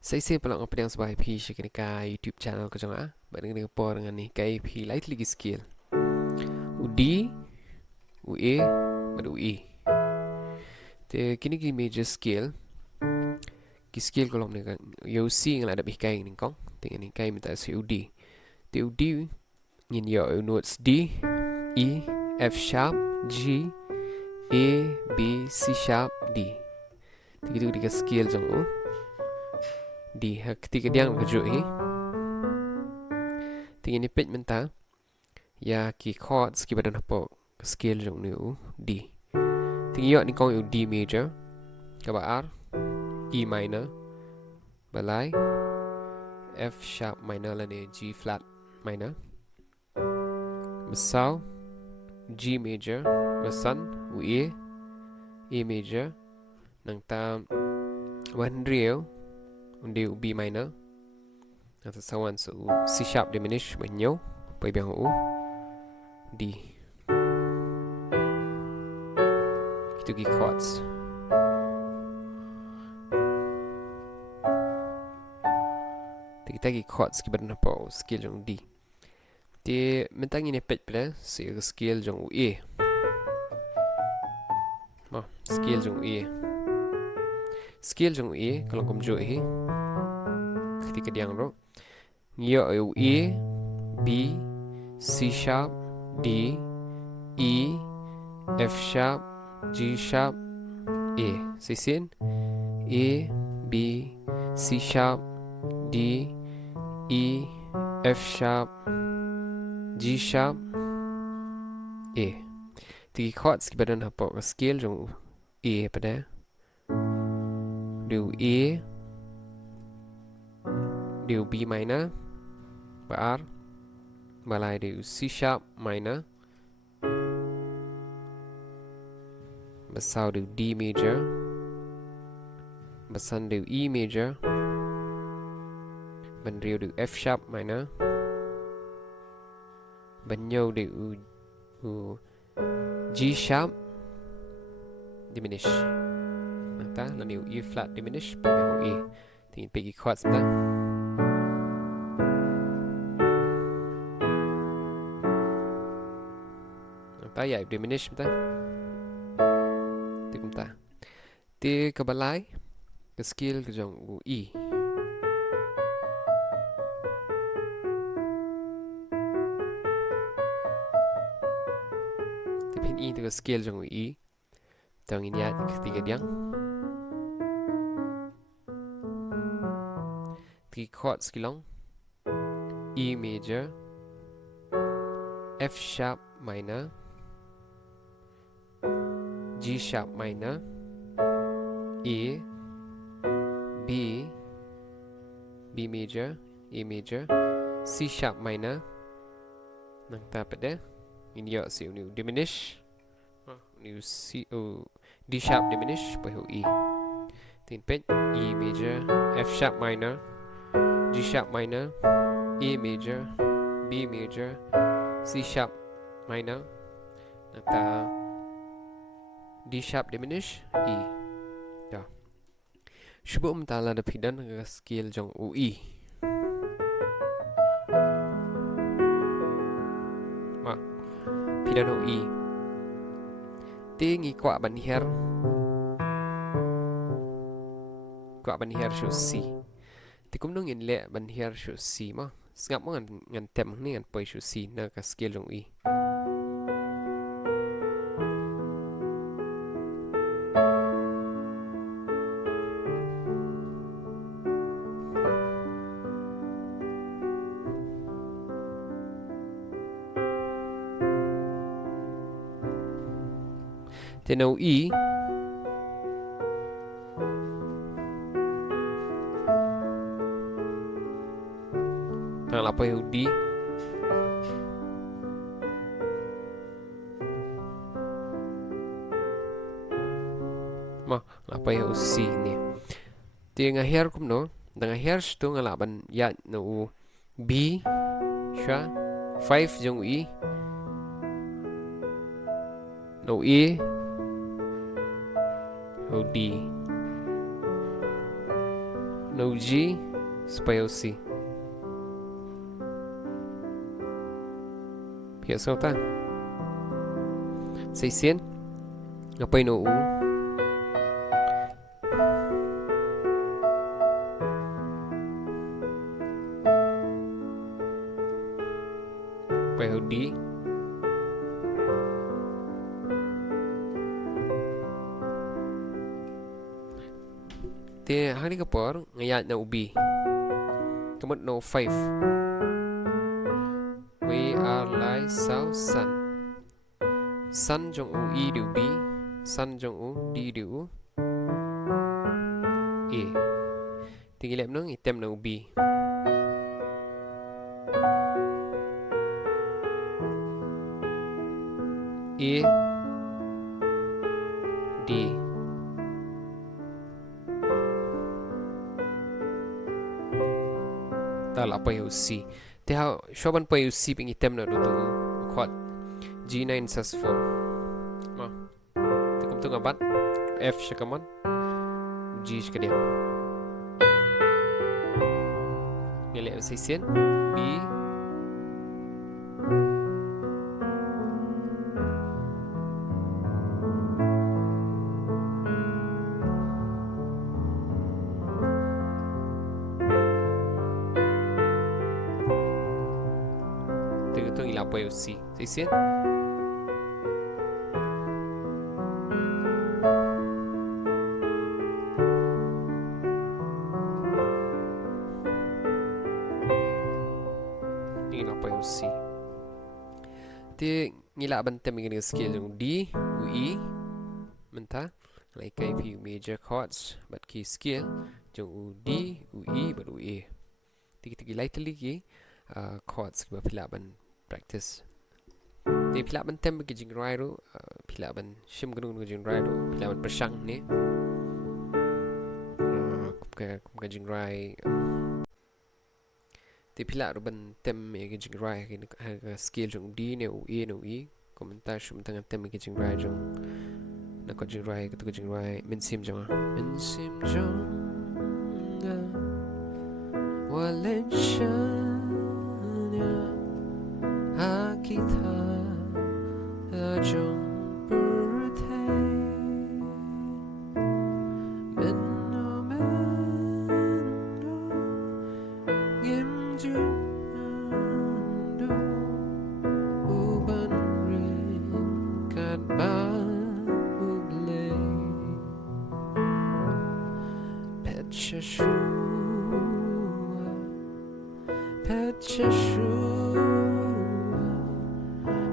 Saya pelang apa yang sebagai P sekenika YouTube channel ko jang ba dengan po dengan ni kay P lightly skill D U A ba U E te kini ki major scale ki scale ko long ni yo C ng ada bihkai ni kong dengan ni kay minta si U D te U D ngin yo notes D E F sharp G A B C sharp D te gitu di scale jang di ketika dia ngejuk tingin ni page menta ya ki chords ki badan apa scale jong ni D tinggi yo ni kong D major ka ba R E minor balai F sharp minor là ni G flat minor besau G major besan A major nang ta one real undi B minor atau sawan so C sharp diminish banyo pai biang D itu ki chords kita ki chords ki badan apa scale jong D te mentang ini pet pula si scale jong A ma scale jong A scale jong A kalau kom jo ketika diang ro ngio A B C sharp D E F sharp G sharp A sisin A B C sharp D E F sharp G sharp A thì chords ki badan apa scale jong A pada điều A điều B minor và R và lại điều C sharp minor và sau điều D major và sau điều E major và điều F sharp minor và nhau điều G sharp diminish ta là điều E flat diminish by A thì big chords ta ta dạy diminish ta thì cũng ta thì các bạn lại cái skill cái dòng E thì pin E từ cái skill dòng E tao nghĩ nhát ketiga diang thì chords kilong E major F sharp minor G sharp minor A B B major A major C sharp minor nang ta pada ini yo si new diminish new C D sharp diminish by E tin page E major F sharp minor G sharp minor A major B major C sharp minor nang ta D sharp diminish E ya sebelum tala ada pidan ke scale jong E ma pidan E tingi kwa ban her show C thì cũng nó nhìn lệ ban her show C mà ngap mo ngan tem ni ngan poi show C na ka scale jong E thì nấu E thằng là phải D mà là phải C nè thì nga her cũng nó đang her sto nga laban ya no B sha 5 jong E no E no D no G supaya C. Hiểu sao ta? Xây xiên ngapain no U? Supaya D. Thì hari kapor ngayat na ubi. Kamot no 5. We are like sao sun. Sun jong u i du b. Sun jong u d du e. Tinggi lep nang item na ubi. E D tal apa yu C. Te ha shoban pa yu C ping item na do tu chord G9 sus4. Ma. Te kum tu ngabat F shakaman G shkadiam. Ngele am sisien B tu ila pa yu C. Sisien ila pa yu C. Te ngila bantem dengan scale jong D u E mentah like kai pi major chords but key scale jong u D u E but u E. Tigi lightly ki chords ki pila ban practice. Te pila ban tem ki jing rai ro pila ban shim gunung ki jing rai ro pila ban persang ni. Kum ka jing rai te pila ro ban tem ki jing rai ki scale jong D ne u E ne u E komentar shum tangan tem ki jing rai jong na ko jing rai ko jing rai min sim jong Valencia kita jong birthday Menno gimju ando uban rin kat ba uble petcha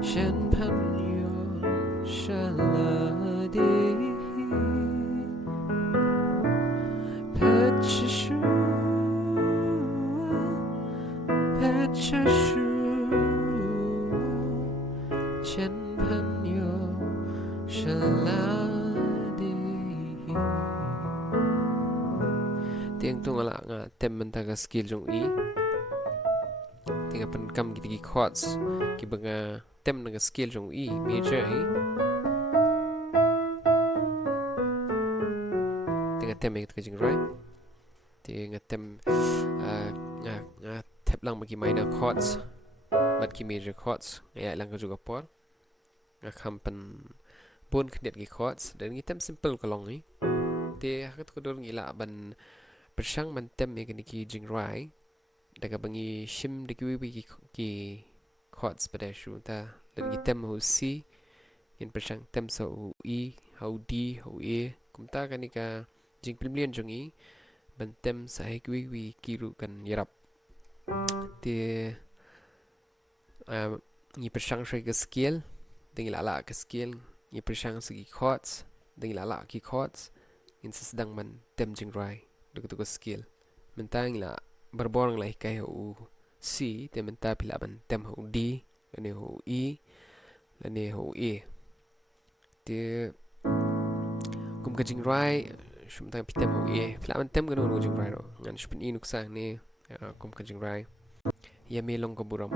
Shen pan yo shaladi Petcha Shen pan yo shaladi Tiang tu ngala nga tem mentaga skill jong E tinggal penkam gigi chords ki banga tem dengan scale jong E major E tinggal tem yang kita jing right tinggal tem nga tap lang bagi minor chords bat ki major chords ya lang juga por nga kampen pun kediat gi chords dan ngi tem simple kalong ni te hakat ko dor ngila ban persang man tem yang ki jing right daga bangi shim de ki chords pada shu ta dan tem ho C in persang tem so E how D how A kumta kanika jing pilmlian jong E ban tem sa ki kiru kan yarap te ni persang shai ke scale dengi lala ke scale ni persang segi chords dengi lala ki chords in sedang man tem jing rai dugo scale mentang la berborang lah kai ho C te menta pila ban tem ho D lane ho E lane ho A te kum ka jing rai shum ta pitem ho A pila ban tem gano no jing rai ro ngan shpin I nuksa ne kum ka jing rai ya me long ko buram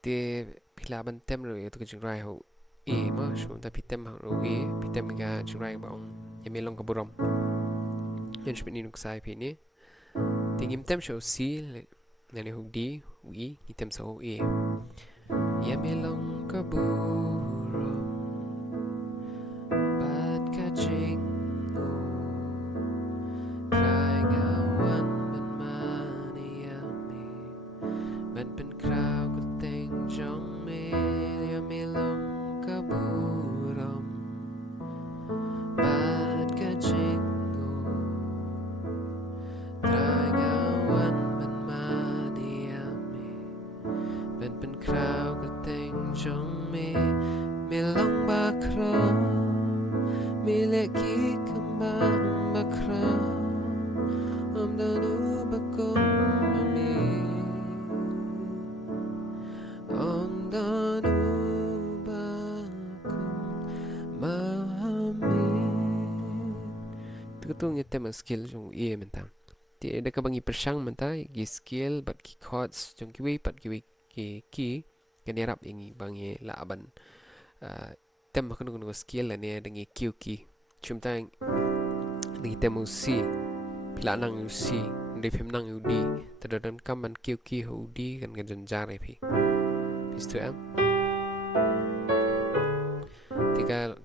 te pila ban tem ro to ka jing rai ho A ma shum ta pitem ho A pitem ga jing rai ba ong ya me long ko buram Yan seperti ni sai pi ni. Tingim tem show C nani hu D hu E item so A. Ya melong kaburo bat kaching o trai ngawan ben mani yami ben pen krau ko teng jong me ya melong kaburo bat kaching o trai ngawan ben mani yami ben pen krau ko teng jong me melong bakro miliki kembang bakra amdanu bakum mami amdanu bakum mami tu ngetem skill jong e mentang ti ada ka bangi persang menta gi skill bat ki chords jong ki wei pat ki wei ki kan rap ingi bangi laban tem makon ko skill ane dengi q ki chumta dengi temu c pilanang u c de phim nang u d tadon kam man q ki hu d kan gan jare phi pistu am tiga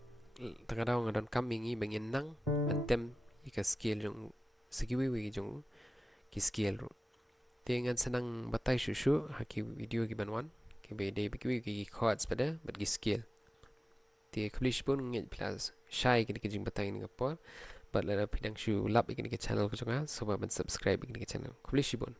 tagadao ngadon kam ingi bangin nang antem ika skill jong segiwi wi jong ki skill ro tengan senang batai shushu haki video ki banwan ki be de ki chords pada but ki skill ti publish pun ngej plus shy ki jing batai ni kapor but la pidang shu lap ki channel ko chunga so ba subscribe ki channel publish pun